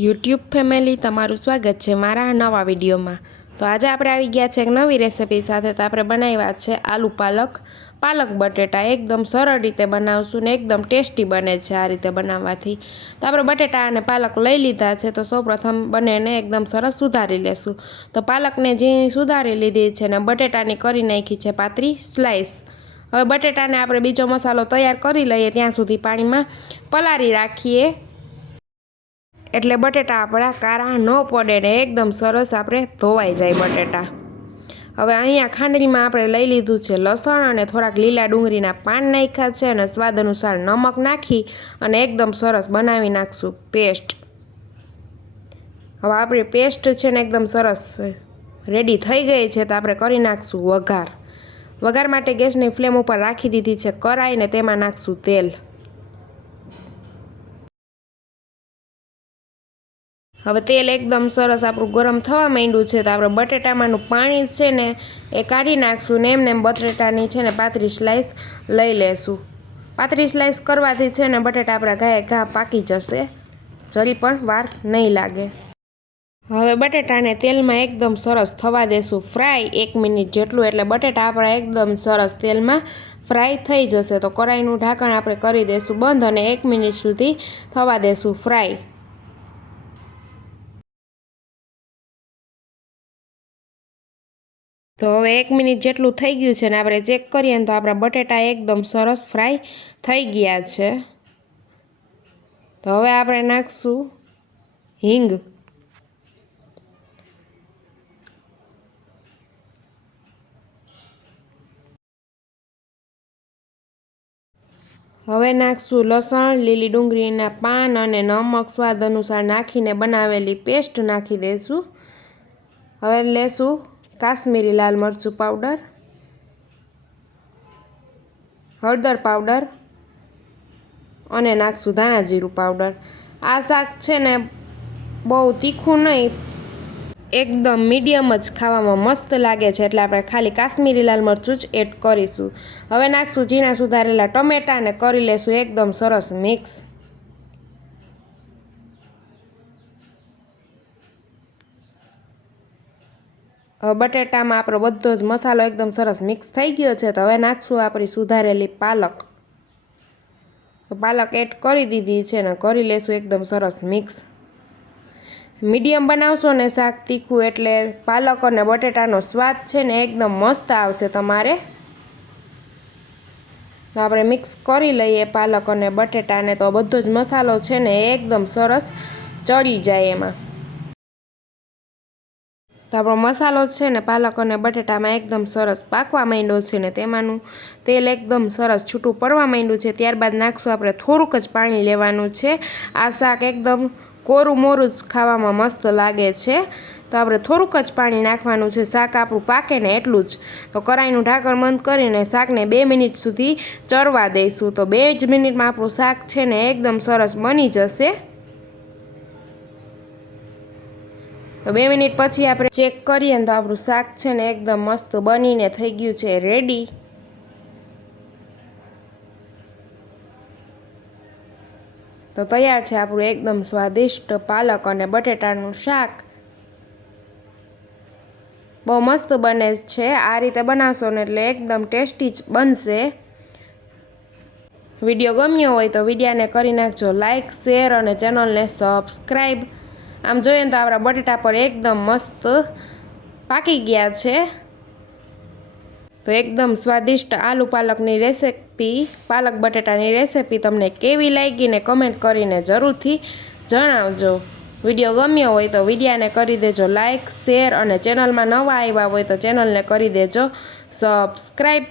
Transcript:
YouTube family તમારું સ્વાગત છે મારા નવા વિડીયોમાં. તો આજે આપણે આવી ગયા છે એક નવી રેસિપી સાથે તો આપણે બનાવ્યા છે આલુ પાલક. પાલક બટેટા એકદમ સરળ રીતે બનાવશું ને એકદમ ટેસ્ટી બને છે આ રીતે બનાવવાથી. તો આપણે બટેટા અને પાલક લઈ લીધા છે તો સૌપ્રથમ બંનેને એકદમ સરસ સુધારી લેશું. તો પાલકને ઝીણી સુધારી લીધી છે ને બટેટાની કરી નાખી છે પાતળી સ્લાઈસ. હવે બટેટાને આપણે બીજો મસાલો તૈયાર કરી લઈએ ત્યાં સુધી પાણીમાં પલાળી રાખીએ. એટલે બટેટા આપણા કારા ન પડે ને એકદમ સરસ આપણે ધોવાઈ જાય બટેટા. હવે અહીંયા ખાંડલીમાં આપણે લઈ લીધું છે લસણ અને થોડાક લીલા ડુંગળીના પાન નાખ્યા છે અને સ્વાદ અનુસાર નમક નાખી અને એકદમ સરસ બનાવી નાખશું પેસ્ટ. હવે આપણી પેસ્ટ છે ને એકદમ સરસ રેડી થઈ ગઈ છે તો આપણે કરી નાખશું વઘાર. વઘાર માટે ગેસની ફ્લેમ ઉપર રાખી દીધી છે કરાઈને તેમાં નાખશું તેલ. હવે તેલ એકદમ સરસ આપણું ગરમ થવા માંડ્યું છે તો આપણે બટેટામાંનું પાણી છે ને એ કાઢી નાખશું ને એમને એમ બટેટાની છે ને પાતળી સ્લાઈસ લઈ લેશું. પાતળી સ્લાઈસ કરવાથી છે ને બટેટા આપણા ઘાએ ઘા પાકી જશે. જરી પણ વાર નહીં લાગે. હવે બટેટાને તેલમાં એકદમ સરસ થવા દેશું. ફ્રાય એક મિનિટ જેટલું, એટલે બટેટા આપણા એકદમ સરસ તેલમાં ફ્રાય થઈ જશે. તો કરાઈનું ઢાંકણ આપણે કરી દઈશું બંધ અને એક મિનિટ સુધી થવા દેશું ફ્રાય તો હવે એક મિનિટ જેટલું થઈ ગયું છે ને આપણે ચેક કરીએ ને તો આપણા બટેટા એકદમ સરસ ફ્રાય થઈ ગયા છે. તો હવે આપણે નાખશું હિંગ. હવે નાખશું લસણ, લીલી ડુંગળીના પાન અને નમક સ્વાદ અનુસાર નાખીને બનાવેલી પેસ્ટ નાખી દઈશું હવે લેશું કાશ્મીરી લાલ મરચું પાવડર, હળદર પાવડર અને નાખશું ધાણા જીરું પાવડર. આ શાક છે ને બહુ તીખું નહીં, એકદમ મીડિયમ જ ખાવામાં મસ્ત લાગે છે એટલે આપણે ખાલી કાશ્મીરી લાલ મરચું જ એડ કરીશું. હવે નાખશું ઝીણા સુધારેલા ટમેટાં અને કરી લેશું એકદમ સરસ મિક્સ. બટેટામાં આપણો બધો જ મસાલો એકદમ સરસ મિક્સ થઈ ગયો છે. તો હવે નાખશું આપણી સુધારેલી પાલક. તો પાલક એડ કરી દીધી છે ને કરી લેશું એકદમ સરસ મિક્સ મીડિયમ બનાવશો ને શાક તીખું એટલે પાલક અને બટેટાનો સ્વાદ છે ને એકદમ મસ્ત આવશે તમારે. તો આપણે મિક્સ કરી લઈએ પાલક અને બટેટાને તો બધો જ મસાલો છે ને એકદમ સરસ ચડી જાય એમાં. તો આપણો મસાલો છે ને પાલક અને બટેટામાં એકદમ સરસ પાકવા માંડ્યો છે ને તેમાંનું તેલ એકદમ સરસ છૂટું પડવા માંડ્યું છે. ત્યારબાદ નાખશું આપણે થોડુંક જ પાણી લેવાનું છે. આ શાક એકદમ કોરું મોરું જ ખાવામાં મસ્ત લાગે છે. તો આપણે થોડુંક જ પાણી નાખવાનું છે. શાક આપણું પાકે ને એટલું જ. તો કરાઈનું ઢાંકણ બંધ કરીને શાકને બે મિનિટ સુધી ચરવા દઈશું. તો બે જ મિનિટમાં આપણું શાક છે ને એકદમ સરસ બની જશે. તો બે મિનિટ પછી આપણે ચેક કરીએ ને તો આપણું શાક છે ને એકદમ મસ્ત બનીને થઈ ગયું છે રેડી તો તૈયાર છે આપણું એકદમ સ્વાદિષ્ટ પાલક અને બટેટાનું શાક. બહુ મસ્ત બને છે, આ રીતે બનાવશો ને એટલે એકદમ ટેસ્ટી જ બનશે. વીડિયો ગમ્યો હોય તો વિડીયાને કરી નાખજો લાઇક શેર અને ચેનલને સબસ્ક્રાઈબ. આમ જોઈએ ને તો આપણા બટેટા પર એકદમ મસ્ત પાકી ગયા છે. તો એકદમ સ્વાદિષ્ટ આલુ પાલકની રેસિપી, પાલક બટેટાની રેસિપી તમને કેવી લાગી ને કમેન્ટ કરીને જરૂરથી જણાવજો. વીડિયો ગમ્યો હોય તો વિડીયાને કરી દેજો લાઇક શેર અને ચેનલમાં નવા આવ્યા હોય તો ચેનલને કરી દેજો. સબસ્ક્રાઈબ